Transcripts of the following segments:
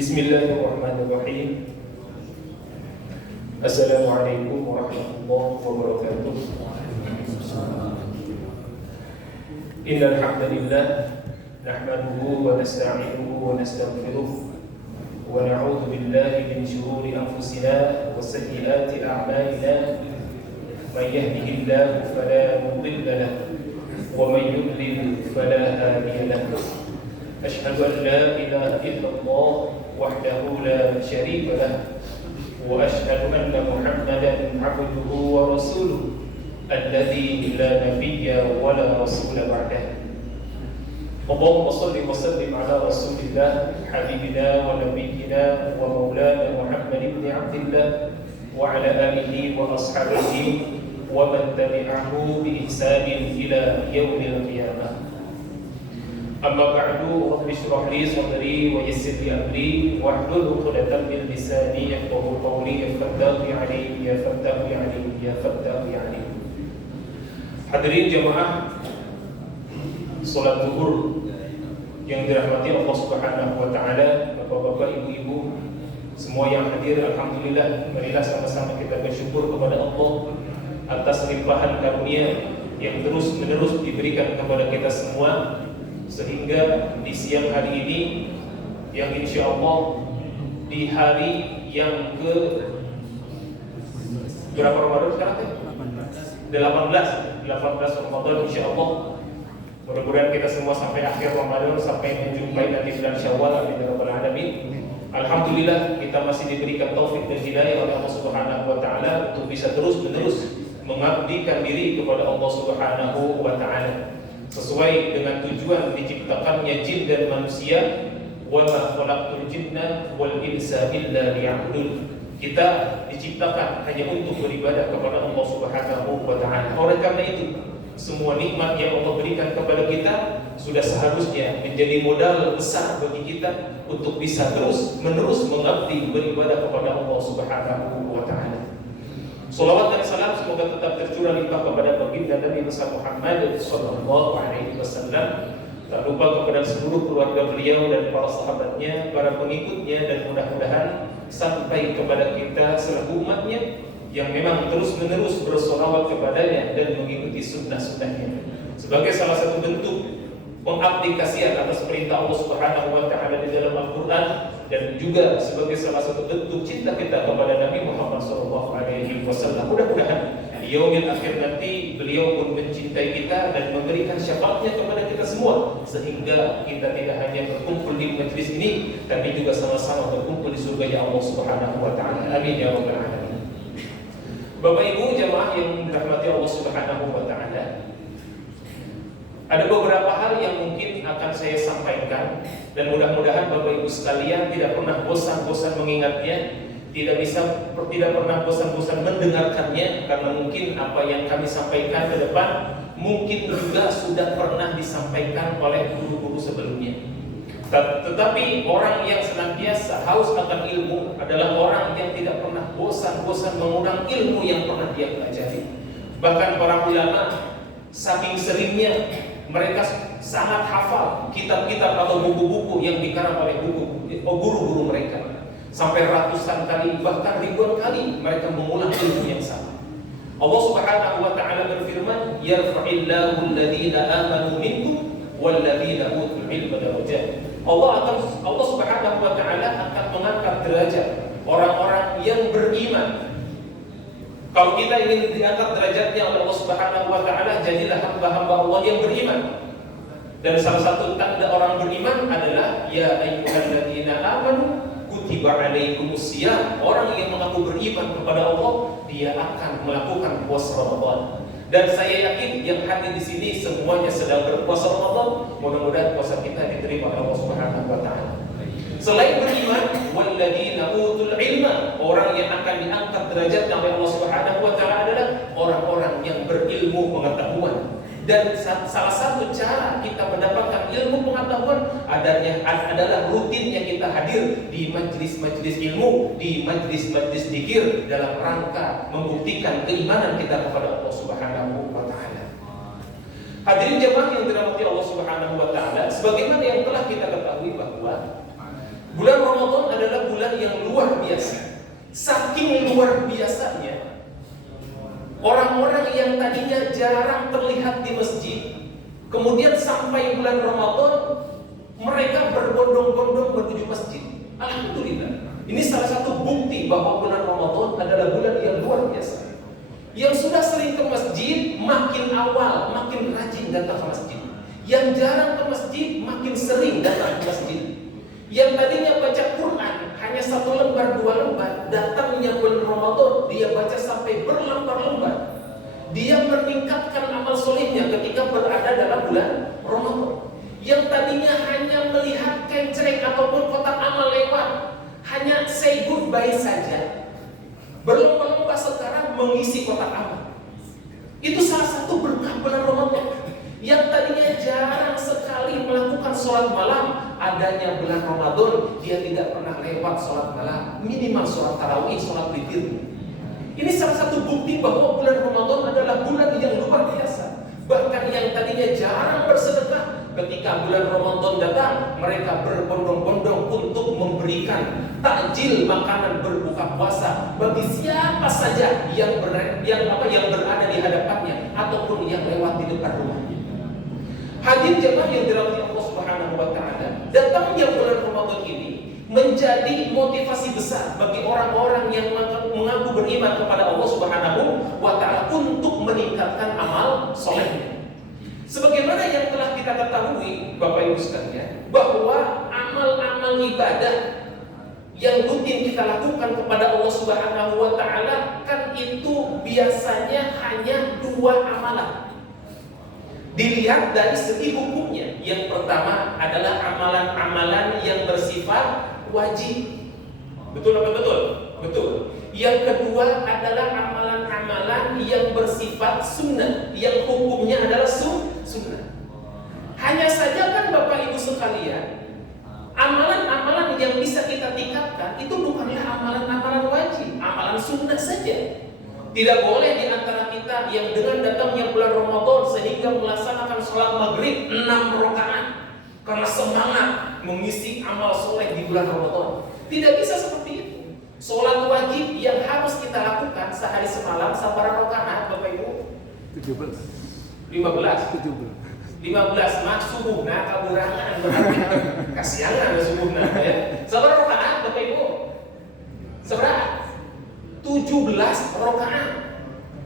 Bismillahirrahmanirrahim. Assalamualaikum warahmatullahi wabarakatuh. Innal hamdalillah nahmaduhu wa nasta'inuhu wa nastaghfiruh wa na'udzu billahi min shururi anfusina wa sayyiati a'malina. May yahdihillahu fala mudilla lahu wa may yudlil fala hadiya lahu. Asyhadu an la ilaha illallah wahdahu la syarika lahu wa asyhadu anna Muhammadan 'abduhu wa rasuluh alladzi la nabiyya wa la rasula ba'dahu. Allahumma shalli wa sallim ala rasulillah habibina wa nabiyyina wa maulana Muhammad ibn Abdillah wa ala alihi wa ashabihi wa man tabi'ahu bi ihsanin ila yaumil qiyamah. Amma ba'du, rabbi shrah li sadri wa yassir li amri wahlul 'uqdatam min lisani yafqahu qawli. Fattahu alim ya fattahu alim ya fattahu alim. Hadirin jamaah salat zuhur yang dirahmati Allah Subhanahu wa taala, Bapak-bapak, ibu-ibu, semua yang hadir, alhamdulillah, marilah sama-sama kita bersyukur kepada Allah atas limpahan karunia yang terus-menerus diberikan kepada kita semua, sehingga di siang hari ini yang insya Allah di hari yang ke berapa Ramadan sekarang? 18 Ramadan insya Allah. Mudah-mudahan kita semua sampai akhir Ramadan, sampai menjumpai nanti bulan Syawal, amin ya rabbal alamin. Alhamdulillah kita masih diberikan taufik dan hidayah oleh Allah Subhanahu wa taala untuk bisa terus-menerus mengabdikan diri kepada Allah Subhanahu wa taala sesuai dengan tujuan diciptakannya jin dan manusia. Wa ma khalaqtul jinna wal insa illa liya'budun. Kita diciptakan hanya untuk beribadah kepada Allah Subhanahu wa taala. Oleh karena itu, semua nikmat yang Allah berikan kepada kita sudah seharusnya menjadi modal besar bagi kita untuk bisa terus-menerus mengabdi beribadah kepada Allah Subhanahu wa taala. Salawat dan salam semoga tetap tercurah limpah kepada baginda Nabi besar Muhammad sallallahu alaihi wasallam, tak lupa kepada seluruh keluarga beliau dan para sahabatnya, para pengikutnya, dan mudah-mudahan sampai kepada kita selaku umatnya yang memang terus-menerus bersolawat kepadanya dan mengikuti sunnah-sunnahnya sebagai salah satu bentuk pengaplikasian atas perintah Allah Subhanahu wa taala di dalam Al-Qur'an, dan juga sebagai salah satu bentuk cinta kita kepada Nabi Muhammad sallallahu alaihi wasallam. Mudah-mudahan di yaumil akhir nanti beliau pun mencintai kita dan memberikan syafaatnya kepada kita semua, sehingga kita tidak hanya berkumpul di majlis ini tapi juga sama-sama berkumpul di surga Allah Subhanahu wa taala. Amin ya rabbal alamin. Bapak Ibu jamaah yang dirahmati Allah Subhanahu wa taala, ada beberapa hal yang mungkin akan saya sampaikan, dan mudah-mudahan Bapak Ibu sekalian tidak pernah bosan-bosan mengingatnya, tidak pernah bosan-bosan mendengarkannya, karena mungkin apa yang kami sampaikan ke depan mungkin juga sudah pernah disampaikan oleh guru-guru sebelumnya. Tetapi orang yang senantiasa haus akan ilmu adalah orang yang tidak pernah bosan-bosan mengulang ilmu yang pernah dia pelajari. Bahkan para ulama saking seringnya mereka sangat hafal kitab-kitab atau buku-buku yang dikarang oleh guru-guru mereka. Sampai ratusan kali, bahkan ribuan kali mereka mengulang ilmu yang sama. Allah Subhanahu wa taala berfirman, "Yarfa'illahu alladhina amanu minkum walladhina utul ilma darajat." Allah Subhanahu wa taala akan mengangkat derajat orang-orang yang beriman. Kalau kita ingin diangkat derajatnya oleh Allah Subhanahu wa taala, jadilah hamba-hamba Allah yang beriman. Dan salah satu tanda orang beriman adalah ya ayyuhalladzina amanu kutiba alaikumusiyam. Orang yang mengaku beriman kepada Allah, dia akan melakukan puasa Ramadan. Dan saya yakin yang hadir di sini semuanya sedang berpuasa Ramadan. Mudah-mudahan puasa kita diterima oleh Allah Subhanahu wa taala. Selain beriman, walladzina utul ilma, orang yang akan diangkat derajatnya oleh Allah Subhanahu wa taala adalah orang-orang yang berilmu pengetahuan. Dan salah satu cara kita mendapatkan ilmu pengetahuan adalah rutinnya kita hadir di majlis-majlis ilmu, di majlis-majlis zikir, dalam rangka membuktikan keimanan kita kepada Allah Subhanahu wa taala. Hadirin jemaah yang dirahmati Allah Subhanahu wa taala, sebagaimana yang telah kita ketahui bahwa bulan Ramadan yang luar biasa. Saking luar biasanya, orang-orang yang tadinya jarang terlihat di masjid, kemudian sampai bulan Ramadan mereka berbondong-bondong menuju masjid. Alhamdulillah. Ini salah satu bukti bahwa bulan Ramadan adalah bulan yang luar biasa. Yang sudah sering ke masjid, makin awal, makin rajin datang ke masjid. Yang jarang ke masjid, makin sering datang ke masjid. Yang tadinya baca Quran hanya 1 lembar, 2 lembar, datangnya bulan Ramadan, dia baca sampai berlembar-lembar. Dia meningkatkan amal solehnya ketika berada dalam bulan Ramadan. Yang tadinya hanya melihat kencreng ataupun kotak amal lewat, hanya say goodbye saja, berlomba-lomba sekarang mengisi kotak amal. Itu salah satu berkah bulan Ramadan. Yang tadinya jarang sekali melakukan sholat malam, adanya bulan Ramadan dia tidak pernah lewat sholat malam, minimal sholat tarawih, sholat witir. Ini salah satu bukti bahwa bulan Ramadan adalah bulan yang luar biasa. Bahkan yang tadinya jarang bersedekah, ketika bulan Ramadan datang, mereka berbondong-bondong untuk memberikan takjil makanan berbuka puasa bagi siapa saja yang berada di hadapannya ataupun yang lewat di depan rumahnya. Hadirin jemaah yang dirahmati Allah Subhanahu wa taala, datangnya bulan Ramadan ini menjadi motivasi besar bagi orang-orang yang mengaku beriman kepada Allah Subhanahu wa taala untuk meningkatkan amal solehnya. Sebagaimana yang telah kita ketahui Bapak Ibu sekalian, bahwa amal-amal ibadah yang rutin kita lakukan kepada Allah Subhanahu wa taala kan itu biasanya hanya 2 amalan. Dilihat dari segi hukumnya. Yang pertama adalah amalan-amalan yang bersifat wajib. Betul apa betul? Betul. Yang kedua adalah amalan-amalan yang bersifat sunnah, yang hukumnya adalah sunnah. Hanya saja kan Bapak Ibu sekalian, amalan-amalan yang bisa kita tingkatkan itu bukanlah amalan-amalan wajib, amalan sunnah saja. Tidak boleh di antara kita yang dengan datangnya bulan Ramadan sehingga melaksanakan sholat maghrib 6 rakaat karena semangat mengisi amal soleh di bulan Ramadan. Tidak bisa seperti itu. Sholat wajib yang harus kita lakukan sehari semalam sabar rakaat Bapak Ibu? 17. 15. 15 mak subuhna kaburangan berarti kasiangan subuhna ya. Sabar rakaat Bapak Ibu? Seberapa? 17 rakaat.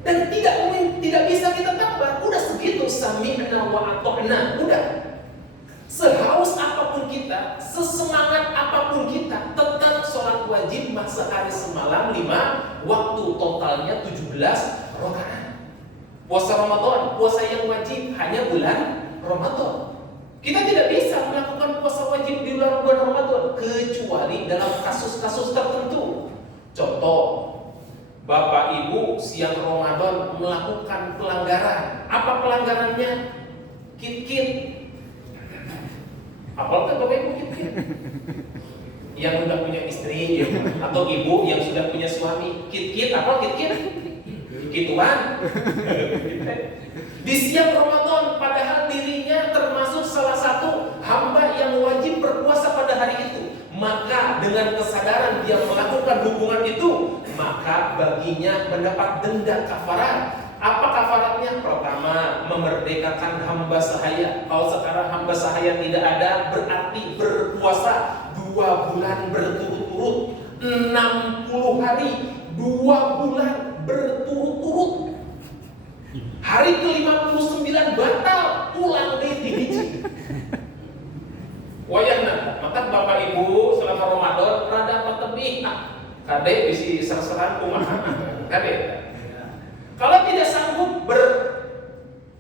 Dan tidak bisa kita tambah. Udah segitu, sami'na wa ata'na. Udah. Sehaus apapun kita, sesemangat apapun kita, tetap sholat wajib sehari semalam 5 waktu, totalnya 17 rakaat. Puasa Ramadan, puasa yang wajib hanya bulan Ramadan. Kita tidak bisa melakukan puasa wajib di bulan Ramadan kecuali dalam kasus-kasus tertentu. Contoh, Bapak Ibu siang Ramadan melakukan pelanggaran. Apa pelanggarannya? Kit-kit. Apalagi Bapak Ibu kit-kit? Yang sudah punya istri atau ibu yang sudah punya suami, kit-kit apa kit-kit? Gituan. Di siang Ramadan padahal dirinya termasuk salah satu hamba yang wajib berpuasa pada hari itu. Maka dengan kesadaran dia melakukan hubungan itu, maka baginya mendapat denda kafarat. Apa kafaratnya? Pertama, memerdekakan hamba sahaya. Kalau sekarang hamba sahaya tidak ada, berarti berpuasa 2 bulan berturut-turut, 60 hari, 2 bulan berturut-turut. Hari ke-59 batal, pulang deh hiji. Wayahna, maka Bapak Ibu selama Ramadan rada patebih, kade bisi serseran kumaha, kade. Kalau tidak sanggup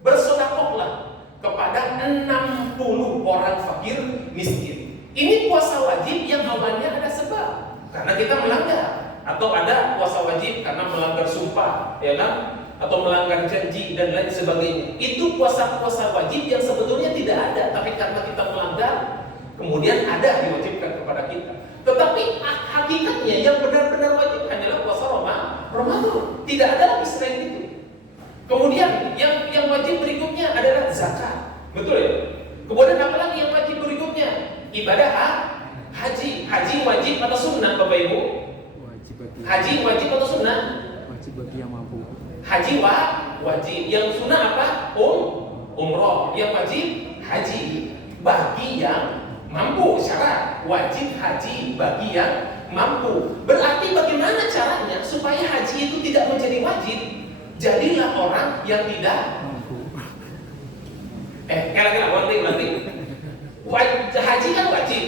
bersedekahlah kepada 60 orang fakir miskin. Ini puasa wajib yang awalnya ada sebab, karena kita melanggar, atau ada puasa wajib karena melanggar sumpah, ya kan? Atau melanggar janji dan lain sebagainya. Itu puasa-puasa wajib yang sebetulnya tidak ada, tapi karena kita melanggar, kemudian ada diwajibkan kepada kita. Tetapi hakikatnya yang benar-benar wajib hanyalah puasa Ramadan. Tidak ada lagi selain itu. Kemudian yang wajib berikutnya adalah zakat. Betul ya? Kemudian apa lagi yang wajib berikutnya? Ibadah Haji wajib atau sunnah Bapak Ibu? Wajib bagi. Haji wajib atau sunnah? Wajib bagi yang mampu. Haji wajib. Yang sunnah apa? Umroh. Yang wajib haji bagi yang mampu. Syarat wajib haji bagi yang mampu. Berarti bagaimana caranya supaya haji itu tidak menjadi wajib? Jadilah orang yang tidak Mampu. kira-kira ulangi. Haji kan wajib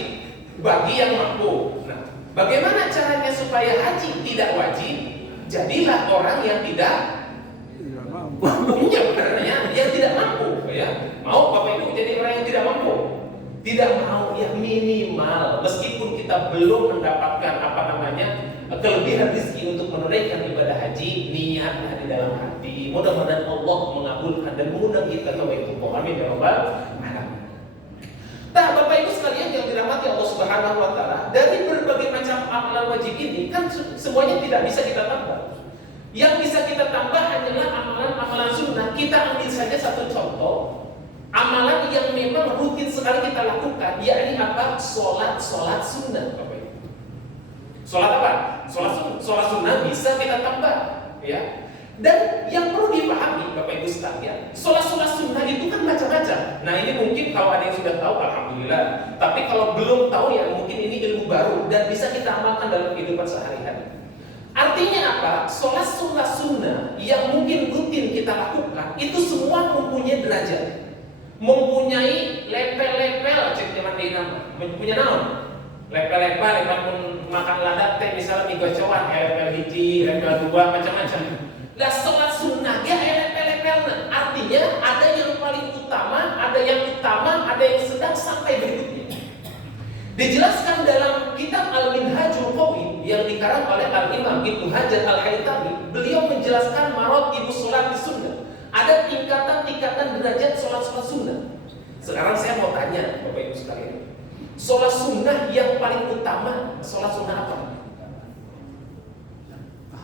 bagi yang mampu. Nah, bagaimana caranya supaya haji tidak wajib? Jadilah orang yang tidak mampu. Iya benarnya yang tidak mampu ya. Mau Bapak Ibu jadi orang yang tidak mampu? Tidak mau ya minimal meskipun kita belum mendapatkan kelebihan rezeki untuk menunaikan ibadah haji, niatlah di dalam hati. Mudah-mudahan Allah mengabulkan dan mengundang kita ke Baitullah. Amin ya rabbal alamin. Nah, Bapak Ibu sekalian yang dirahmati Allah Subhanahu wa taala, dari berbagai macam amalan wajib ini kan semuanya tidak bisa kita tambah. Yang bisa kita tambah hanyalah amalan-amalan sunnah. Kita ambil saja satu contoh, amalan yang memang rutin sekali kita lakukan, yakni apa? Sholat sunnah, Bapak Ibu. Sholat apa? Sholat sunnah bisa kita tambah, ya. Dan yang perlu dipahami, Bapak Ibu sekalian, sholat sunnah itu kan macam-macam. Nah, ini mungkin kalau ada yang sudah tahu, alhamdulillah. Tapi kalau belum tahu ya, mungkin ini ilmu baru dan bisa kita amalkan dalam kehidupan sehari-hari. Artinya apa? Sholat sunnah yang mungkin rutin kita lakukan itu semua mempunyai derajat, mempunyai lepel-lepel, cek zaman di nama, mempunyai naon? Lepel-lepel, pun makan ladak teh misalnya mie gocoan, lepel hiji, lepel dua, macam-macam. Lah sholat sunnah dia lepel-lepel. Artinya ada yang paling utama, ada yang sedang sampai berikutnya. Dijelaskan dalam kitab Al-Minhajul Qawi yang dikarang oleh Al-Imam Ibnu Hajar Al-Haytami, beliau menjelaskan maratibus sholat di sunnah. Ada tingkatan-tingkatan derajat sholat sunnah. Sekarang saya mau tanya Bapak Ibu sekalian, sholat sunnah yang paling utama, sholat sunnah apa?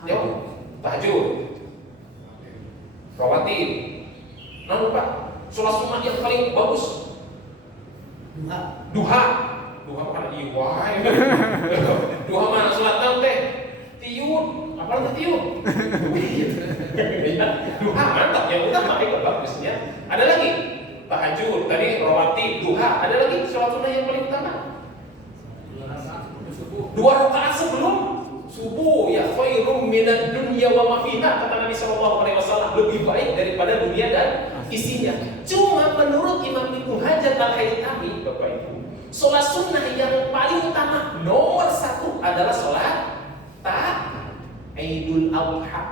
Jawab. Tahajud, rawatib. Nah, Pak, sholat sunnah yang paling bagus, duha mana iwai. Duha mana sholat teh? Tiun, apalagi tiun? Duha mantap, yang utama itu bagusnya. Ada lagi tahajud, tadi rawatib, duha. Ada lagi sholat sunnah yang paling utama? 2 rakaat sebelum subuh, ya khairum minad dunya wa ma fiha, kata Nabi SAW, lebih baik daripada dunia dan isinya. Cuma menurut Imam Ibnu Hajar Al-Haytami, Bapak Ibu, sholat sunnah yang paling utama nomor 1 adalah sholat Idul Adha.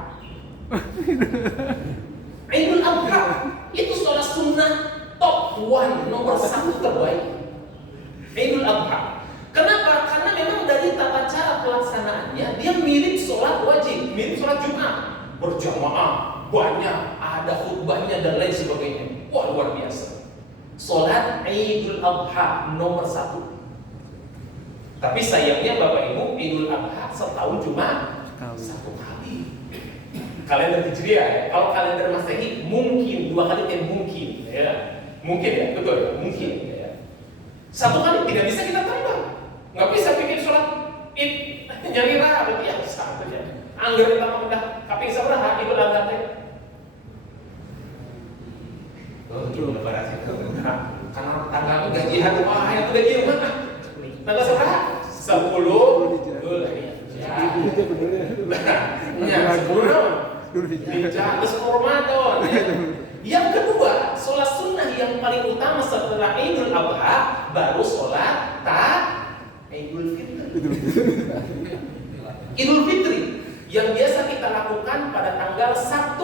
Idul Adha itu sholat sunnah top 1, nomor 1 terbaik. Idul Adha. Kenapa? Karena memang dari tata cara pelaksanaannya dia mirip sholat wajib, mirip sholat Jumat, berjamaah, banyak, ada khutbahnya dan lain sebagainya. Wah, luar biasa. Sholat Idul Adha nomor 1. Tapi sayangnya Bapak Ibu, Idul Adha setahun cuma 1 kali. Kalender Hijriah ya. Kalau kalender Masehi mungkin 2 kali kan mungkin ya. Mungkin ya, betul ya, mungkin ya. 1 kali tidak bisa kita tambah. Nggak bisa bikin sholat id nyari raha biasa saja. Angger kita udah kaping sabaraha Idul Adha teh. Itu lebaran sih. Karena tanggal gajian itu gaji mana? Tanggal berapa? 10 Ramadan. Yang kedua, sholat sunnah yang paling utama setelah Idul Adha baru sholat Idul Fitri. Idul Fitri yang biasa kita lakukan pada tanggal 1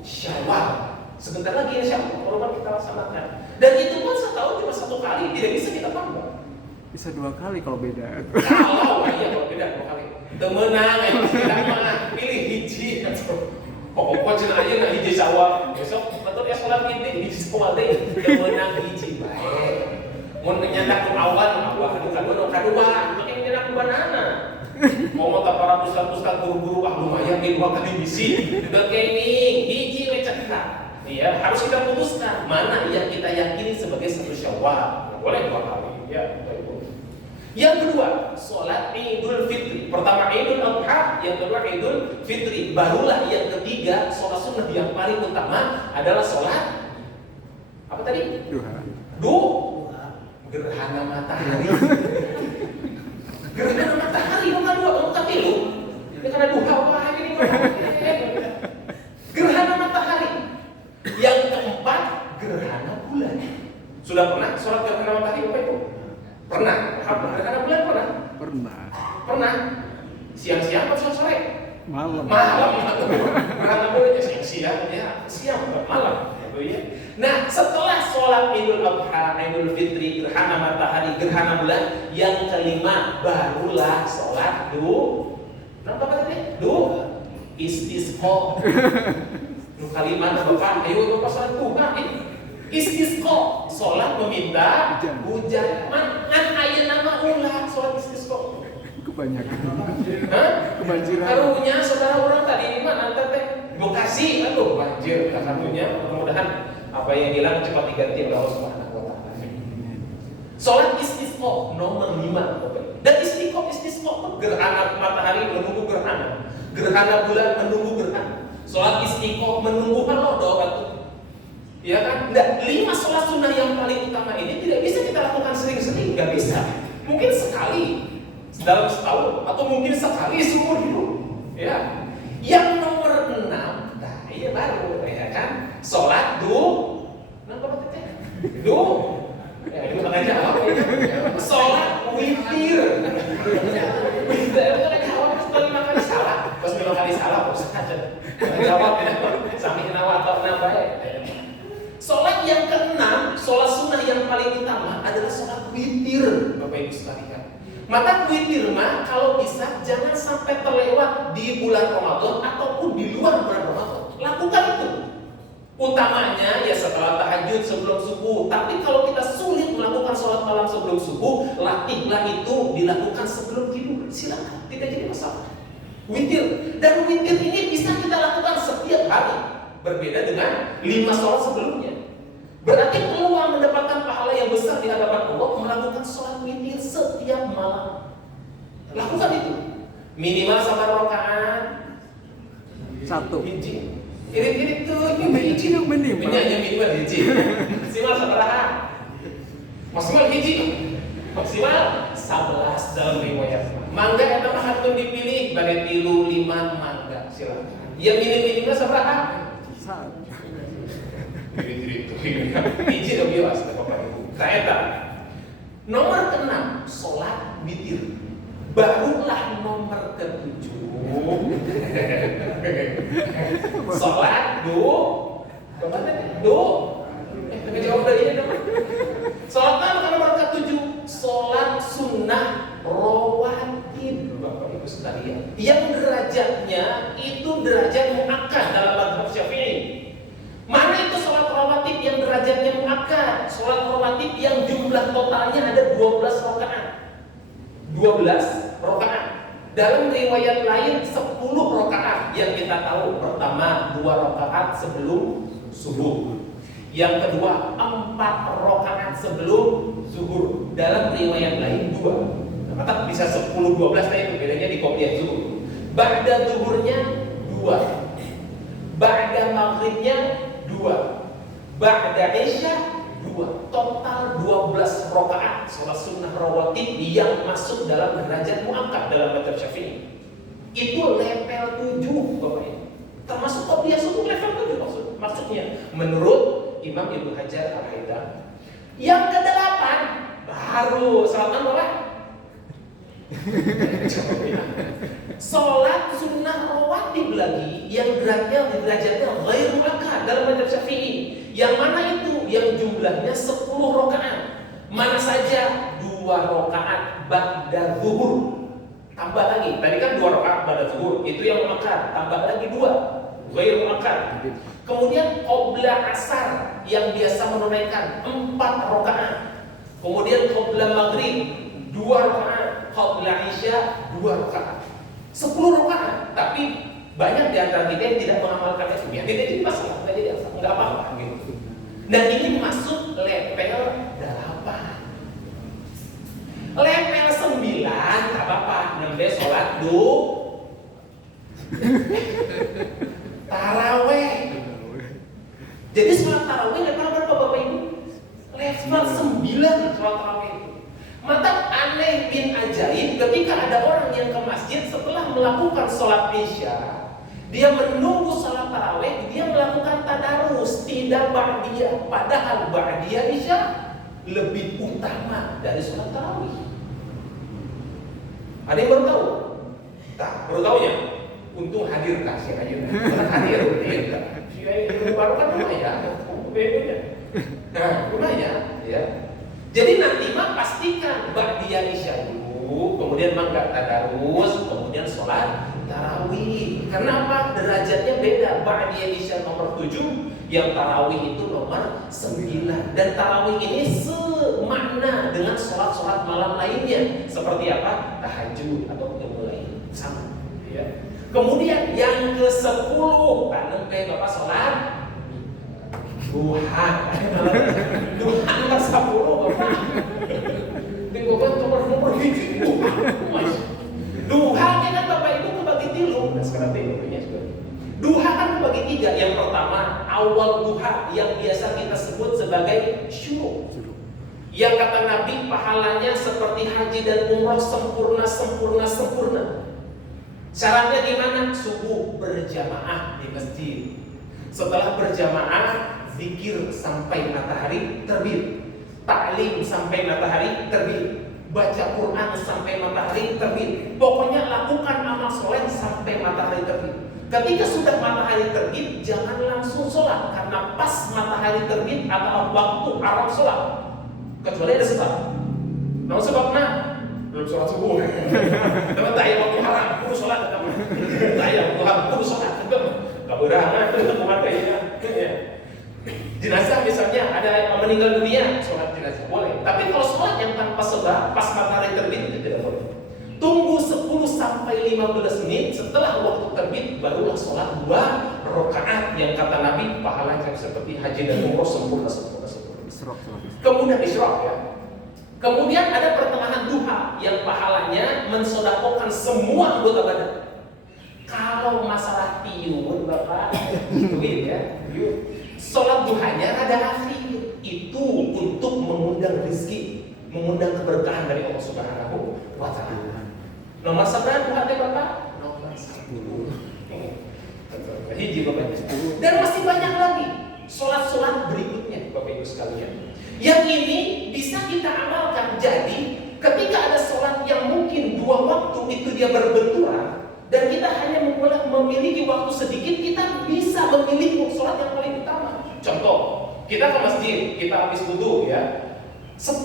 Syawal. Sebentar lagi insya Allah korban kita laksanakan. Dan itu pun setahun cuma 1 kali, tidak bisa kita tambah. Bisa 2 kali kalau beda. Kalau beda 2 kali. Temenang, tidak mah pilih hiji. Pokoknya cina aja nggak hiji Syawal. Besok betul ya sholat ini hiji Syawal deh. Temenang hiji baik. Mau nyendak awal, kedua, makin nyendak banana. Mau para ustaz guru-guru lumayan di 2 kali bisi. Begini, hiji recekah. Iya, harus kita putuskan mana yang kita yakini sebagai 1 Syawal. Boleh 2 kali, ya. Yang kedua, sholat Idul Fitri. Pertama Idul Adha, yang kedua Idul Fitri. Barulah yang ketiga, sholat sunnah yang paling utama adalah sholat apa tadi? Duha. Gerhana matahari. Gerhana matahari bukan dua, bukan tilu. Ini karena duha apa ini? Gerhana matahari. Yang keempat, gerhana bulan. Sudah pernah sholat gerhana matahari apa itu? Pernah. Gerhana bulan pernah? Pernah. Siang-siang atau sore? Malam. Gerhana bulan ya siang-siang ya, siang bukan malam. Ya. Nah, setelah sholat Idul Adha, Idul Fitri, gerhana matahari, gerhana bulan, yang kelima barulah sholat apa tadi? Istisqa. Kalimat Bapak, ayo Bapak sholat duha ini. Istisqa, sholat meminta hujan. Kan aya nama ulah sholat istisqa. Kebanyakan. Hah? Kebanjiran. Karunya saudara orang tadi di mana teh? Bekasi, aduh banjir karunya. Mudah-mudahan apa yang hilang cepat diganti oleh Allah Subhanahu wa taala. Sholat istisqa nomor 5. Dan istisqa gerhana matahari menunggu gerhana. Gerhana bulan menunggu gerhana. Sholat istisqa menunggu doa itu. Ya kan? Dan 5 sholat sunnah yang paling utama ini tidak bisa kita lakukan sering-sering, nggak bisa. Mungkin sekali dalam setahun atau mungkin sekali seumur hidup. Ya. Yang nomor 6, nah iya baru ya kan? Sholat ya itu makanya apa ya? Sholat witir. Witir itu kan jawab pas 5 kali salah. Pas 5 kali salah kok saja. Jawab ya. Sampai nawa atau nambah ya. Sholat yang ke-6, sholat sunnah yang paling utama adalah sholat witir, Bapak Ibu sekalian. Maka witir mah kalau bisa jangan sampai terlewat di bulan Ramadan ataupun di luar bulan Ramadan. Lakukan itu. Utamanya ya setelah tahajud sebelum subuh. Tapi kalau kita sulit melakukan sholat malam sebelum subuh, latihlah itu dilakukan sebelum tidur. Silakan, tidak jadi masalah. Witir. Dan witir ini bisa kita lakukan setiap hari. Berbeda dengan 5 sholat sebelumnya. Berarti peluang mendapatkan pahala yang besar di hadapan Allah melakukan sholat witir setiap malam. Lakukan itu. Minimal sama rakaat 1. hiji. Irit-irit tuh hiji dong minimal. Minimal hiji. Maksimal sama rakaat. Maksimal hiji. Maksimal 11 dalam riwayat. Mangga eta mah hatun dipilih bade 3, 5 mangga silakan. Ya minimal sabaraha? 1. Hiji dong bilas Bapak Ibu. Eta. Nomor ke-6 sholat witir. Barulah nomor ke-7 sholat jawab dari ini dong. Sholat nomor ke-7 sholat sunnah rawatib Bapak Ibu sekalian. Yang derajatnya itu derajat muakkad dalam mazhab Syafi'i. Mana itu sholat rawatib yang derajatnya muakkad? Sholat rawatib yang jumlah totalnya ada 12 rakaat. 12 rakaat. Dalam riwayat lain 10 rakaat yang kita tahu. Pertama 2 rakaat sebelum subuh. Yang kedua 4 rakaat sebelum zuhur. Dalam riwayat lain 2. Maka bisa 10 12 itu bedanya di qobliyah zuhur. Ba'da zuhurnya 2. Ba'da maghribnya 2. Ba'da isya 2. Total 12 rakaat salat sunnah rawatib yang masuk dalam derajat muakkad dalam mazhab Syafi'i. Itu level 7 Bapak Ibu. Termasuk qobliyah subuh level 7 maksudnya menurut Imam Ibnu Hajar Al-Haythami. Yang ke-8 baru salat apa? Sholat sunnah rawatib lagi yang derajatnya ghair muakkad dalam mazhab Syafi'i. Yang mana itu? Yang jumlahnya 10 rakaat. Mana saja 2 rakaat ba'da zuhur. Tambah lagi. Tadi kan 2 rakaat ba'da zuhur, itu yang muakkad. Tambah lagi 2 ghair muakkad. Kemudian qabla asar yang biasa menunaikan 4 rakaat. Kemudian qabla maghrib 2 rakaat, qabla isya 2 rakaat. 10 rakaat, tapi banyak di antara kita yang tidak mengamalkan itu. Ya tidak jadi masalah, enggak apa-apa gitu. Dan ini masuk level 8. Level Anda sholat taraweh. Jadi sholat taraweh level berapa Bapak Ibu? Level 9 sholat taraweh itu. Maka aneh bin ajaib ketika ada orang yang ke masjid setelah melakukan sholat isya, dia menunggu sholat taraweh, dia melakukan tadarus, tidak ba'diyah. Padahal ba'diyah isya lebih utama dari sholat tarawih. Ada yang baru tahu? Tak, baru tahu ya. Untung hadir kasih aja. Hadir, baru kan lumayan. Nah, lumayan, ya. Jadi nanti mah pastikan ba'diyah isya dulu, kemudian mangga tadarus, kemudian sholat tarawih. Karena apa? Derajatnya beda. Ba'diyah isya nomor 7, yang tarawih itu nomor 9. Dan tarawih ini semakna dengan sholat-sholat malam lainnya. Seperti apa? Tahajud atau qiyamul lail. Sama. Ya. Kemudian yang ke-10, tanam kayak Bapak sholat duha. Duha nomor 10 Bapak. Ini Bapak nomor hiji. Duha kan Bapak Ibu kebagi tilu. Nah sekarang tilunya juga. Duha kan kebagi 3. Yang pertama awal duha yang biasa kita sebut sebagai syuruk. Yang kata Nabi pahalanya seperti haji dan umrah sempurna. Syaratnya gimana? Subuh berjamaah di masjid. Setelah berjamaah, zikir sampai matahari terbit, taklim sampai matahari terbit, baca Quran sampai matahari terbit. Pokoknya lakukan amal soleh sampai matahari terbit. Ketika sudah matahari terbit, jangan langsung sholat, karena pas matahari terbit adalah waktu Arab sholat. Kecuali ada sebab. Nah sebabnya belum sholat subuh. Teman tak yang waktu haram, kudu sholat. Tak yang waktu haram, kudu sholat. Gak berangan itu teman kayaknya. Jenazah misalnya ada yang meninggal dunia, sholat jenazah boleh. Tapi kalau sholat yang tanpa sebab, pas matahari terbit itu tidak boleh. Tunggu 10 sampai 15 menit setelah waktu terbit, barulah sholat 2 rakaat yang kata Nabi pahalanya seperti haji dan umroh sempurna. Kemudian isyraq ya. Kemudian ada pertengahan duha yang pahalanya mensodakokan semua anggota badan. Kalau masalah tiun Bapak, duit ya, sholat duhanya ada akhir. Itu untuk mengundang rezeki, mengundang keberkahan dari Allah Subhanahu wa Ta'ala. Nomor seberapa duha teh Bapak? Nomor 10. Hiji Bapak. Dan masih banyak lagi sholat-sholat berikutnya Bapak Ibu sekalian. Yang ini bisa kita amalkan. Jadi ketika ada sholat yang mungkin 2 waktu itu dia berbenturan dan kita hanya memiliki waktu sedikit, kita bisa memilih sholat yang paling utama. Contoh, kita ke masjid, kita habis wudu ya.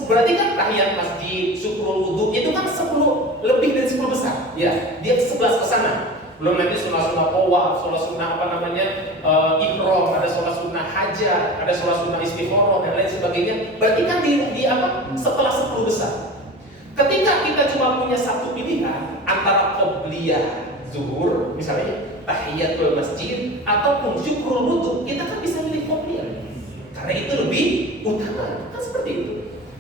Berarti kan tahiyat masjid, syukrul wudu itu kan 10 lebih dari 10 besar. Ya, dia 11 ke sana. Belum nanti sunnah-sunnah tawaf, sunnah-sunnah ihram, ada sunnah hajat, ada sunnah istikharah dan lain sebagainya. Berarti kan di setelah 10 besar. Ketika kita cuma punya satu pilihan antara qobliyah zuhur, misalnya tahiyatul masjid ataupun syukrul wudu, kita kan bisa milih qobliyah. Karena itu lebih utama. Kan seperti itu.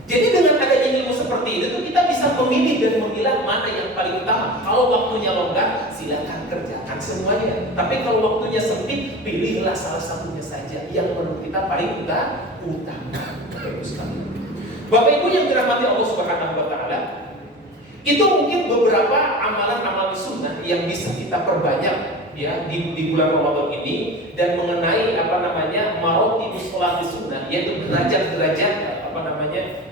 Jadi dengan adanya ilmu seperti itu kita bisa memilih dan memilah mana yang paling utama. Kalau waktunya longgar, silakan kerjakan semuanya. Tapi kalau waktunya sempit, pilihlah salah satunya saja yang menurut kita paling utama. Bapak Ibu yang dirahmati Allah Subhanahu wa Ta'ala, itu mungkin beberapa amalan-amalan sunnah yang bisa kita perbanyak ya di bulan Ramadan ini, dan mengenai marotibus sholat sunnah, yaitu derajat-derajat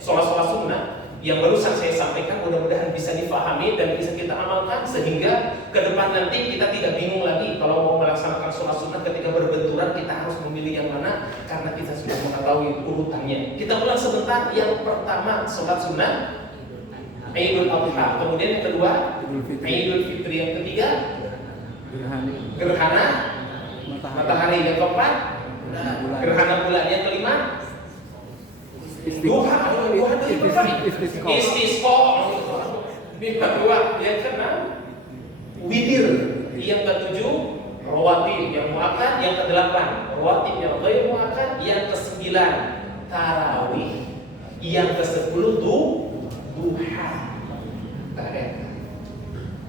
sholat-sholat sunnah yang barusan saya sampaikan. Mudah-mudahan bisa difahami dan bisa kita amalkan sehingga ke depan nanti kita tidak bingung lagi kalau mau melaksanakan sholat sunnah ketika berbenturan kita harus memilih yang mana, karena kita sudah mengetahui urutannya. Kita ulang sebentar. Yang pertama sholat sunnah Idul Adha, kemudian yang kedua Idul Fitri, yang ketiga gerhana matahari, yang keempat gerhana bulan, yang kelima duha istisqa, yang kedua, yang keenam witir, yang ketujuh rawatib yang muakkad, yang kedelapan rawatib yang ghair muakkad, yang kesembilan tarawih, yang ke-10 duha.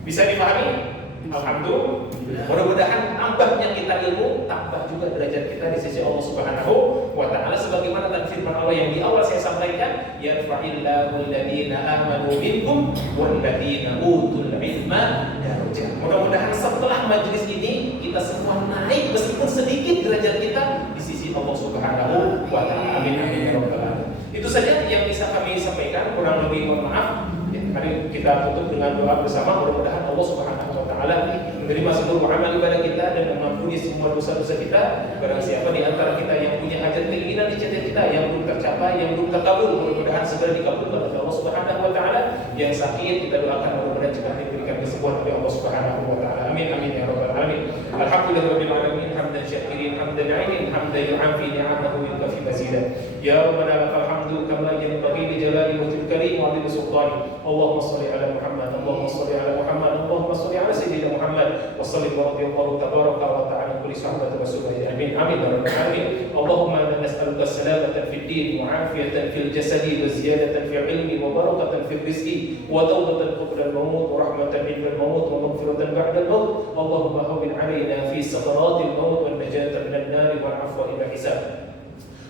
Bisa dipahami? Alhamdulillah. Mudah-mudahan tambahnya kita ilmu, tambah juga derajat kita di sisi Allah Subhanahu wa taala sebagaimana tadi firman Allah yang di awal saya sampaikan, yarfa'illahu alladziina aamanu minkum walladzina utul ilma darajat. Mudah-mudahan setelah majelis ini kita semua naik meskipun sedikit derajat kita di sisi Allah Subhanahu wa taala. Amin amin ya rabbal alamin. Itu saja yang bisa kami sampaikan, kurang lebih mohon maaf. Mari kita tutup dengan doa bersama. Mudah-mudahan Allah Subhanahu wa taala menerima seluruh amal ibadah kita dan mengampuni semua dosa-dosa kita. Barang siapa di antara kita yang punya hajat keinginan di cita kita yang belum tercapai, yang belum terkabul, mudah-mudahan segera dikabulkan oleh Allah Subhanahu wa taala. Yang sakit kita doakan mudah-mudahan cepat diberikan kesembuhan oleh Allah Subhanahu wa taala. Amin amin ya rabbal alamin. Alhamdulillahirabbil alamin hamdan syakirin hamdan 'ainin hamdan yu'afi ni'amahu wa yukafi mazida. Ya rabbana lakal hamdu kama yanbaghi li jalali wajhil karim wa 'azimi sultani. Allahumma shalli ala Muhammad, Allahumma shalli ala Muhammad, Allahumma shalli ala sayyidina Muhammad wa sallim wa radiyallahu tabaraka wa ta'ala kulli sahabati rasulillah. Amin amin ya rabbal alamin. Allahumma inna nas'aluka salamatan fid din wa 'afiyatan fil jasadi wa ziyadatan fil ilmi wa barakatan fil rizqi wa tawbatan qabla al-maut wa rahmatan 'inda al-maut wa maghfiratan ba'da al-maut. Allahumma hawwin 'alaina fi sakaratil maut wan najata minan nar wal 'afwa ila hisab.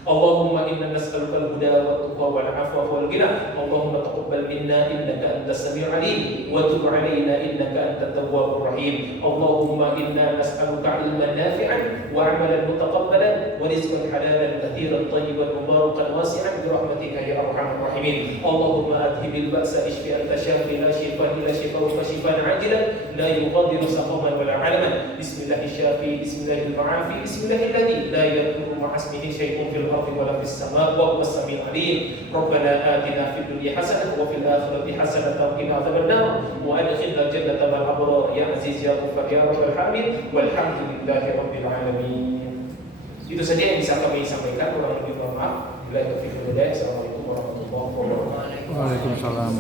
Allahumma inna nas'aluka al-huda wat-tuqa wal-'afwa wal-ghina. Allahumma taqabbal minna innaka antas sami'ul 'alim wa tub 'alaina innaka antat tawwabur rahim. Allahumma inna nas'aluka 'ilman nafi'an wa 'amalan mutaqabbalan wa rizqan halalan kathiran tayyiban mubarakan wasi'an bi rahmatika ya arhamar rahimin. Allahumma adhibil ba'sa ishfi anta shafi la shifa illa shifauka shifaan 'ajilan la yughadiru saqaman wa la 'alaman. Bismillahis syafi bismillahil mu'afi bismillahilladzi la yadurru ma'a ismihi syai'un fil ardi wa la fis samaa'i wa huwas samiul 'alim. Rabbana atina fid dunya hasanah wa fil akhirati hasanah wa qina adzabannar wa adkhilna jannata ma'al abrar ya aziz ya ghaffar ya rabbal alamin walhamdulillahi rabbil alamin. Itu saja yang bisa kami sampaikan, kurang lebih mohon maaf. Bila taufiq wal hidayah. Assalamualaikum warahmatullahi wabarakatuh. Waalaikumsalam.